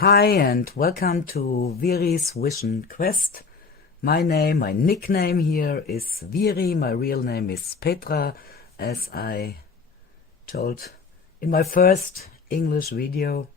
Hi and welcome to Viri's Vision Quest. My nickname here is Viri. My real name is Petra, as I told in my first English video.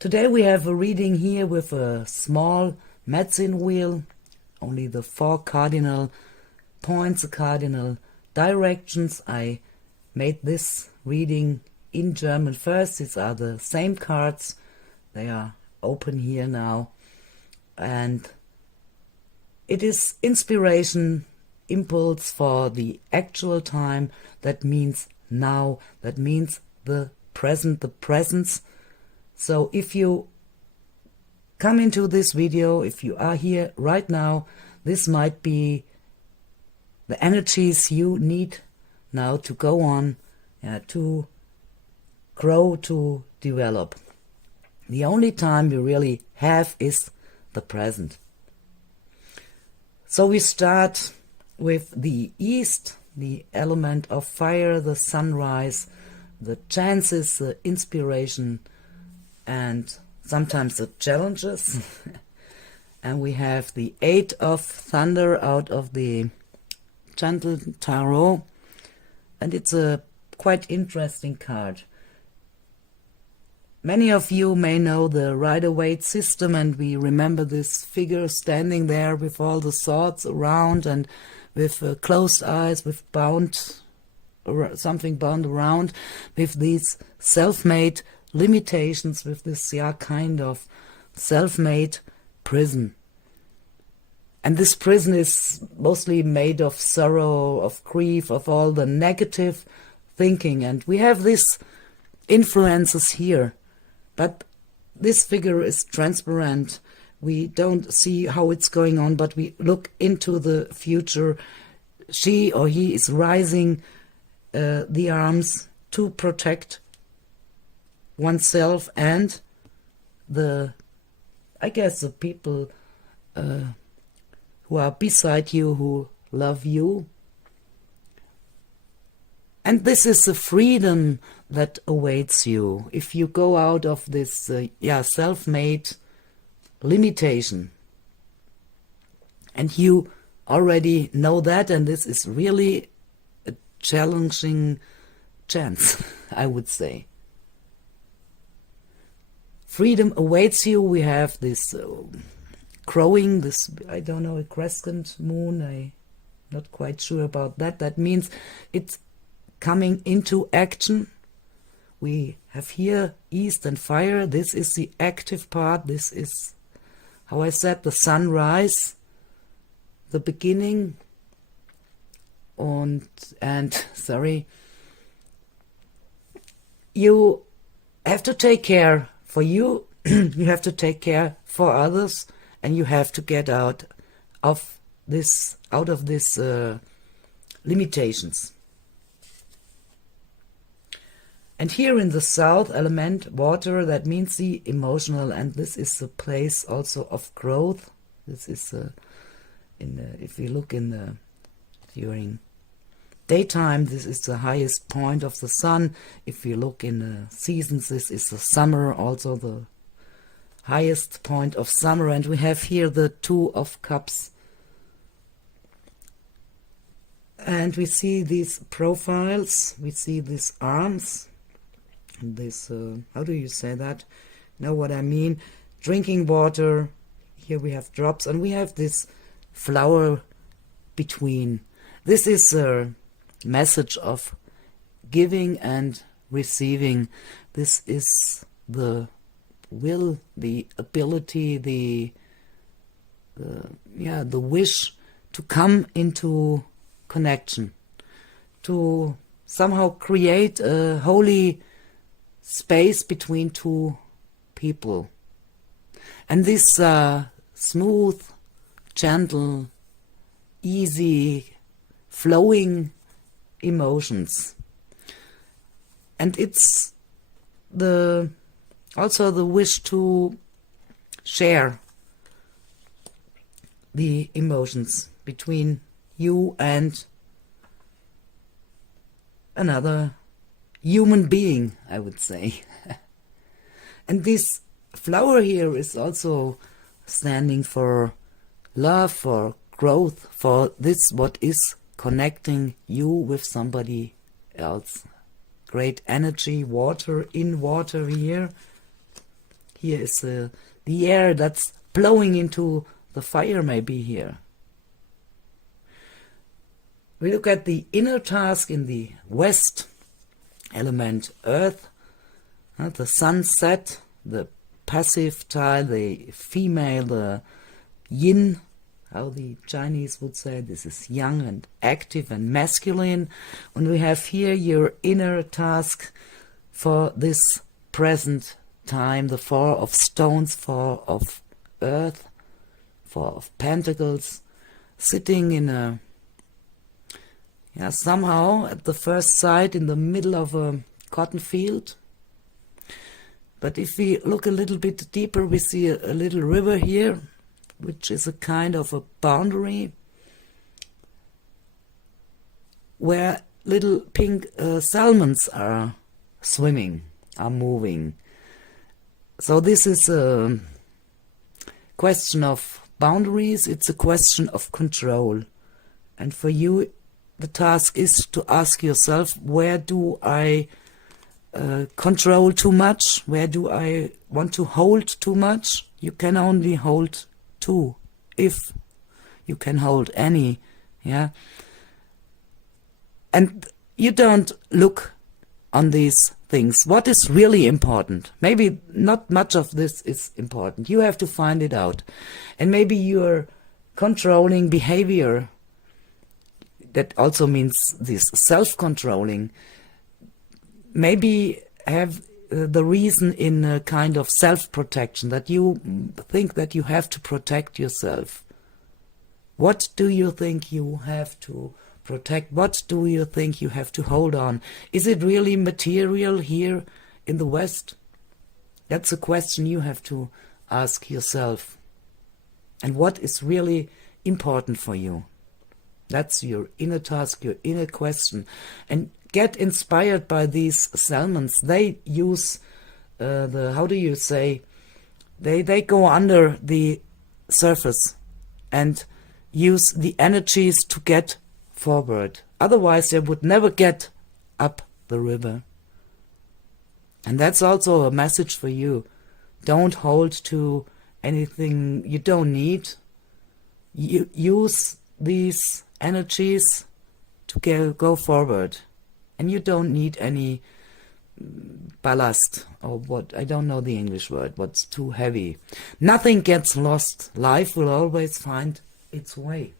Today we have a reading here with a small medicine wheel, only the 4 cardinal points, the cardinal directions. I made this reading in German first. These are the same cards. They are open here now. And it is inspiration, impulse for the actual time. That means now. That means the present, the presence. So if you come into this video, if you are here right now, this might be the energies you need now to go on, to grow, to develop. The only time we really have is the present. So we start with the east, the element of fire, the sunrise, the chances, the inspiration, and sometimes the challenges. And we have the 8 of thunder out of the gentle tarot, and it's a quite interesting card. Many of you may know the Rider-Waite system, and we remember this figure standing there with all the swords around and with closed eyes, with something bound around, with these self-made limitations, with this kind of self-made prison. And this prison is mostly made of sorrow, of grief, of all the negative thinking. And we have these influences here. But this figure is transparent. We don't see how it's going on, but we look into the future. She or he is raising the arms to protect oneself and the people who are beside you, who love you. And this is the freedom that awaits you if you go out of this self-made limitation. And you already know that, and this is really a challenging chance, I would say. Freedom awaits you. We have this growing, this, I don't know, a crescent moon. I'm not quite sure about that. That means it's coming into action. We have here east and fire. This is the active part. This is, how I said, the sunrise, the beginning. And sorry, you have to take care for you. You have to take care for others, and you have to get out of this limitations. And here in the south element, water, that means the emotional, and this is the place also of growth. This is if we look during daytime, this is the highest point of the sun. If we look in the seasons, this is the summer, also the highest point of summer. And we have here the 2 of cups. And we see these profiles, we see these arms. This, how do you say that? Know what I mean? Drinking water. Here we have drops, and we have this flower between. This is a message of giving and receiving. This is the will, the ability, the wish to come into connection, to somehow create a holy space between 2 people. And this smooth, gentle, easy, flowing emotions. And it's also the wish to share the emotions between you and another human being, I would say. And this flower here is also standing for love, for growth, for this what is connecting you with somebody else. Great energy, water, in water here. Here is the air that's blowing into the fire maybe here. We look at the inner task in the west, element earth, the sunset, the passive tile, the female, the yin, how the Chinese would say, this is young and active and masculine. And we have here your inner task for this present time, the Four of Stones, Four of Earth, Four of Pentacles, sitting in a, somehow at the first sight in the middle of a cotton field. But if we look a little bit deeper, we see a little river here, which is a kind of a boundary where little pink salmons are swimming, are moving. So this is a question of boundaries, it's a question of control. And for you, the task is to ask yourself, where do I control too much? Where do I want to hold too much? You can only hold two, if you can hold any, yeah? And you don't look on these things. What is really important? Maybe not much of this is important. You have to find it out. And maybe your controlling behavior, that also means this self-controlling, maybe have the reason in a kind of self-protection, that you think that you have to protect yourself. What do you think you have to protect? What do you think you have to hold on? Is it really material here in the West? That's a question you have to ask yourself. And what is really important for you? That's your inner task, your inner question. And get inspired by these salmons. They use how do you say, they go under the surface and use the energies to get forward. Otherwise they would never get up the river. And that's also a message for you. Don't hold to anything you don't need. You use these energies to go forward. And you don't need any ballast, or what, I don't know the English word, what's too heavy. Nothing gets lost. Life will always find its way.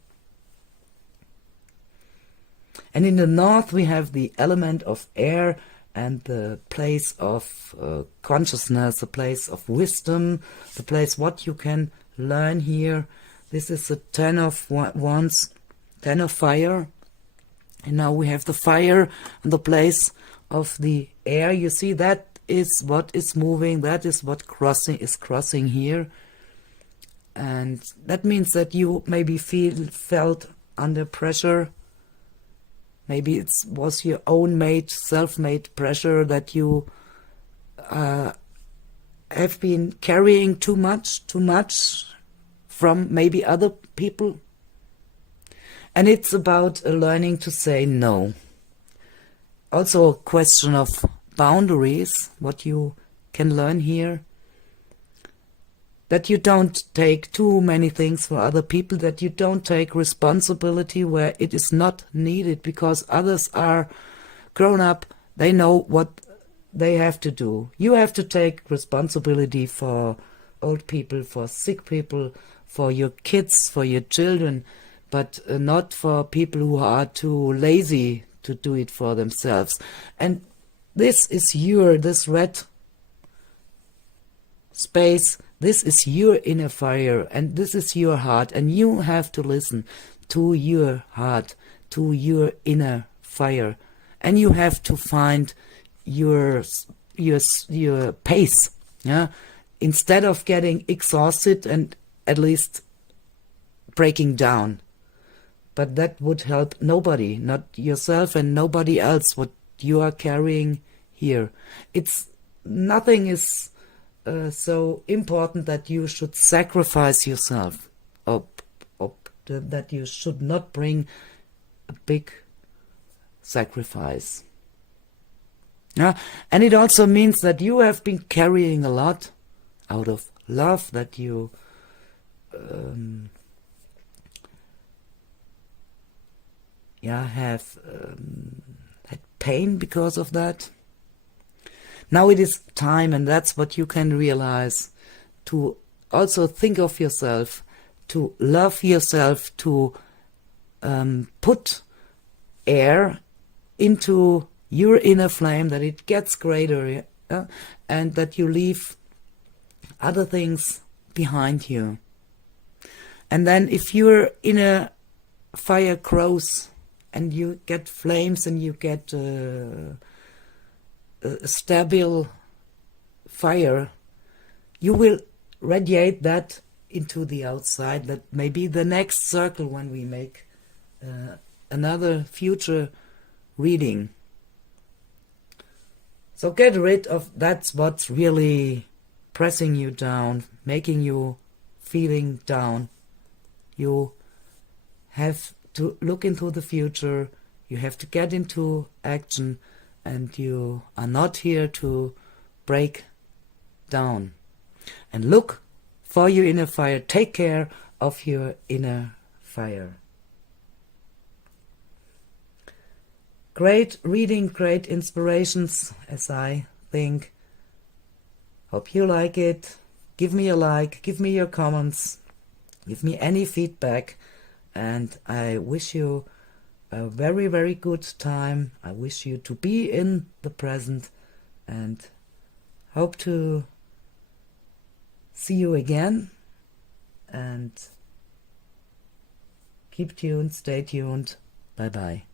And in the north we have the element of air and the place of consciousness, the place of wisdom, the place what you can learn here. This is the Ten of Wands, Ten of Fire. And now we have the fire and the place of the air. You see, that is what is moving, that is what is crossing here. And that means that you maybe felt under pressure. Maybe it was your own self-made pressure that you have been carrying too much from maybe other people. And it's about learning to say no. Also a question of boundaries, what you can learn here. That you don't take too many things for other people, that you don't take responsibility where it is not needed, because others are grown up, they know what they have to do. You have to take responsibility for old people, for sick people, for your kids, for your children, but not for people who are too lazy to do it for themselves. And this is this red space, this is your inner fire, and this is your heart, and you have to listen to your heart, to your inner fire, and you have to find your pace, yeah, instead of getting exhausted and at least breaking down. But that would help nobody, not yourself and nobody else, what you are carrying here. Nothing is so important that you should sacrifice yourself up, that you should not bring a big sacrifice. Yeah? And it also means that you have been carrying a lot out of love, that you have had pain because of that. Now it is time, and that's what you can realize, to also think of yourself, to love yourself, to put air into your inner flame, that it gets greater, and that you leave other things behind you. And then if your inner fire grows and you get flames and you get a stable fire, you will radiate that into the outside. That may be the next circle when we make another future reading. So get rid of that's what's really pressing you down, making you feeling down. You have to look into the future, you have to get into action, and you are not here to break down. And look for your inner fire. Take care of your inner fire. Great reading, great inspirations, as I think. Hope you like it. Give me a like, give me your comments, give me any feedback, and I wish you a very, very good time. I wish you to be in the present, and hope to see you again. And keep tuned, stay tuned. Bye bye.